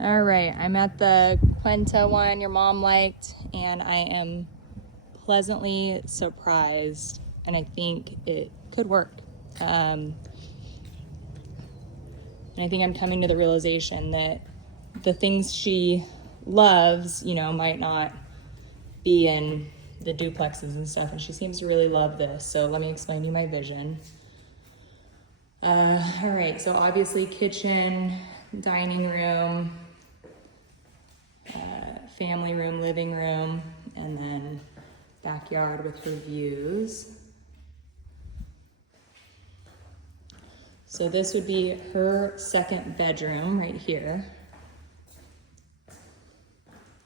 All right, I'm at the Cuenta one your mom liked, and I am pleasantly surprised, and I think it could work. And I think I'm coming to the realization that the things she loves, might not be in the duplexes and stuff, and she seems to really love this. So let me explain to you my vision. All right, so obviously kitchen, dining room, family room, living room, and then backyard with her views. So this would be her second bedroom right here.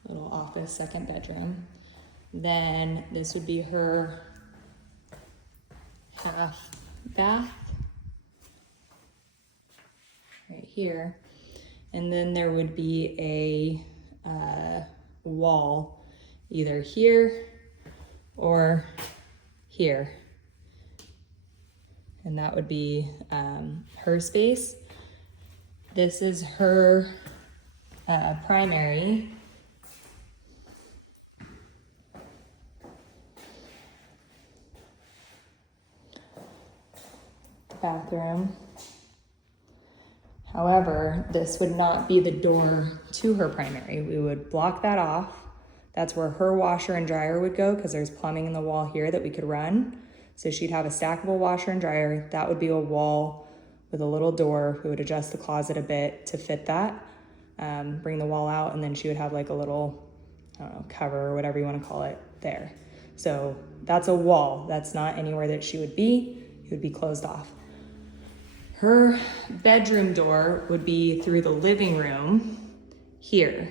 Little office, second bedroom. Then this would be her half bath right here. And then there would be a wall either here or here. And that would be her space. This is her primary. Bathroom. However, this would not be the door to her primary. We would block that off. That's where her washer and dryer would go because there's plumbing in the wall here that we could run. So she'd have a stackable washer and dryer. That would be a wall with a little door. We would adjust the closet a bit to fit that, bring the wall out, and then she would have like a little, cover or whatever you want to call it there. So that's a wall. That's not anywhere that she would be. It would be closed off. Her bedroom door would be through the living room here.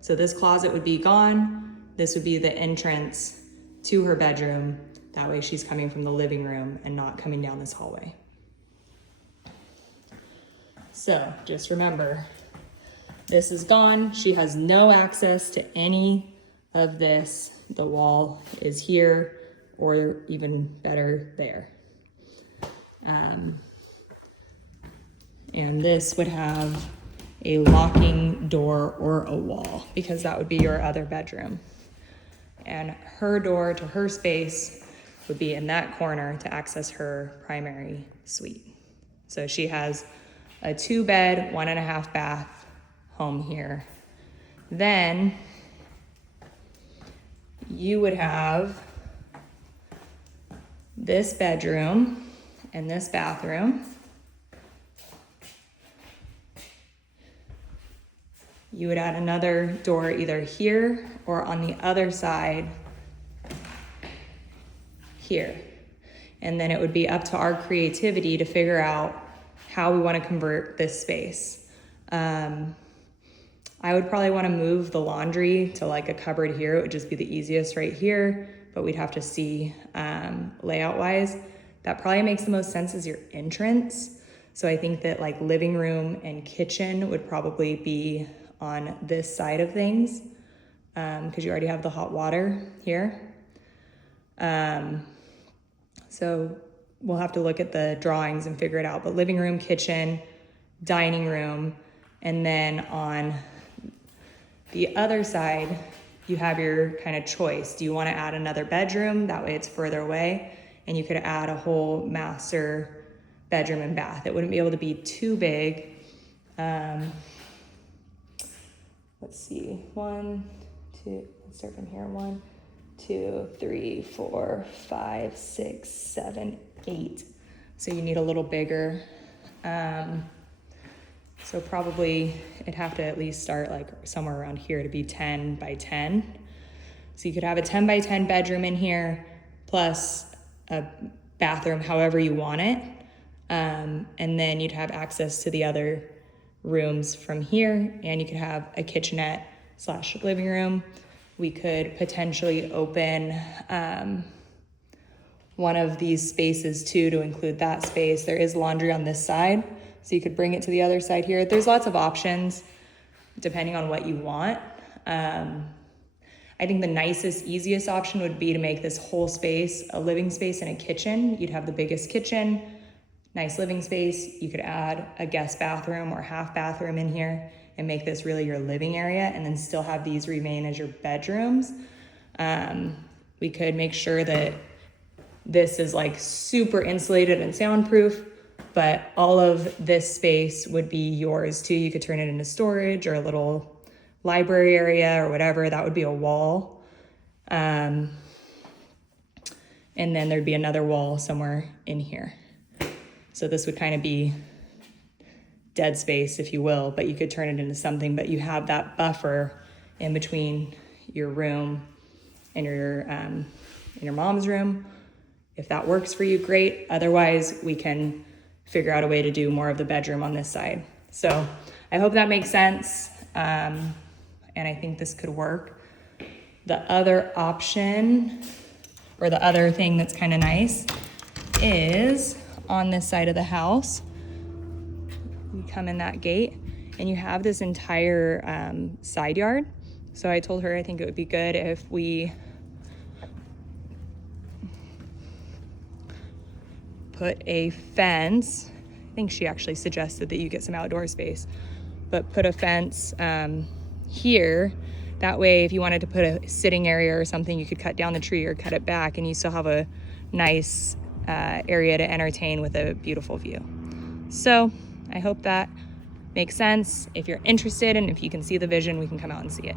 So this closet would be gone. This would be the entrance to her bedroom. That way she's coming from the living room and not coming down this hallway. So just remember, this is gone. She has no access to any of this. The wall is here, or even better, there. And this would have a locking door or a wall because that would be your other bedroom. And her door to her space would be in that corner to access her primary suite. So she has a 2-bed, 1.5 bath home here. Then you would have this bedroom and this bathroom. You would add another door either here or on the other side here. And then it would be up to our creativity to figure out how we want to convert this space. I would probably want to move the laundry to like a cupboard here. It would just be the easiest right here, but we'd have to see layout wise. That probably makes the most sense as your entrance. So I think that like living room and kitchen would probably be on this side of things because you already have the hot water here. So we'll have to look at the drawings and figure it out, but living room, kitchen, dining room, and then on the other side, you have your kind of choice. Do you want to add another bedroom? That way it's further away, and you could add a whole master bedroom and bath. It wouldn't be able to be too big. Let's see, 1, 2, let's start from here. 1, 2, 3, 4, 5, 6, 7, 8. So you need a little bigger. So probably it'd have to at least start like somewhere around here to be 10 by 10. So you could have a 10 by 10 bedroom in here plus a bathroom, however you want it. And then you'd have access to the other rooms from here, and you could have a kitchenette / living room. We could potentially open one of these spaces too to include that space. There is laundry on this side, so you could bring it to the other side here. There's lots of options depending on what you want. I think the nicest, easiest option would be to make this whole space a living space and a kitchen. You'd have the biggest kitchen, nice living space. You could add a guest bathroom or half bathroom in here and make this really your living area, and then still have these remain as your bedrooms. We could make sure that this is like super insulated and soundproof, but all of this space would be yours too. You could turn it into storage or a little library area or whatever. That would be a wall. And then there'd be another wall somewhere in here. So this would kind of be dead space, if you will, but you could turn it into something, but you have that buffer in between your room and your mom's room. If that works for you, great. Otherwise, we can figure out a way to do more of the bedroom on this side. So I hope that makes sense. And I think this could work. The other option, or the other thing that's kind of nice, is on this side of the house. You come in that gate and you have this entire side yard. So I told her I think it would be good if we put a fence. I think she actually suggested that you get some outdoor space, but put a fence here. That way, if you wanted to put a sitting area or something, you could cut down the tree or cut it back, and you still have a nice area to entertain with a beautiful view. So I hope that makes sense. If you're interested and if you can see the vision, we can come out and see it.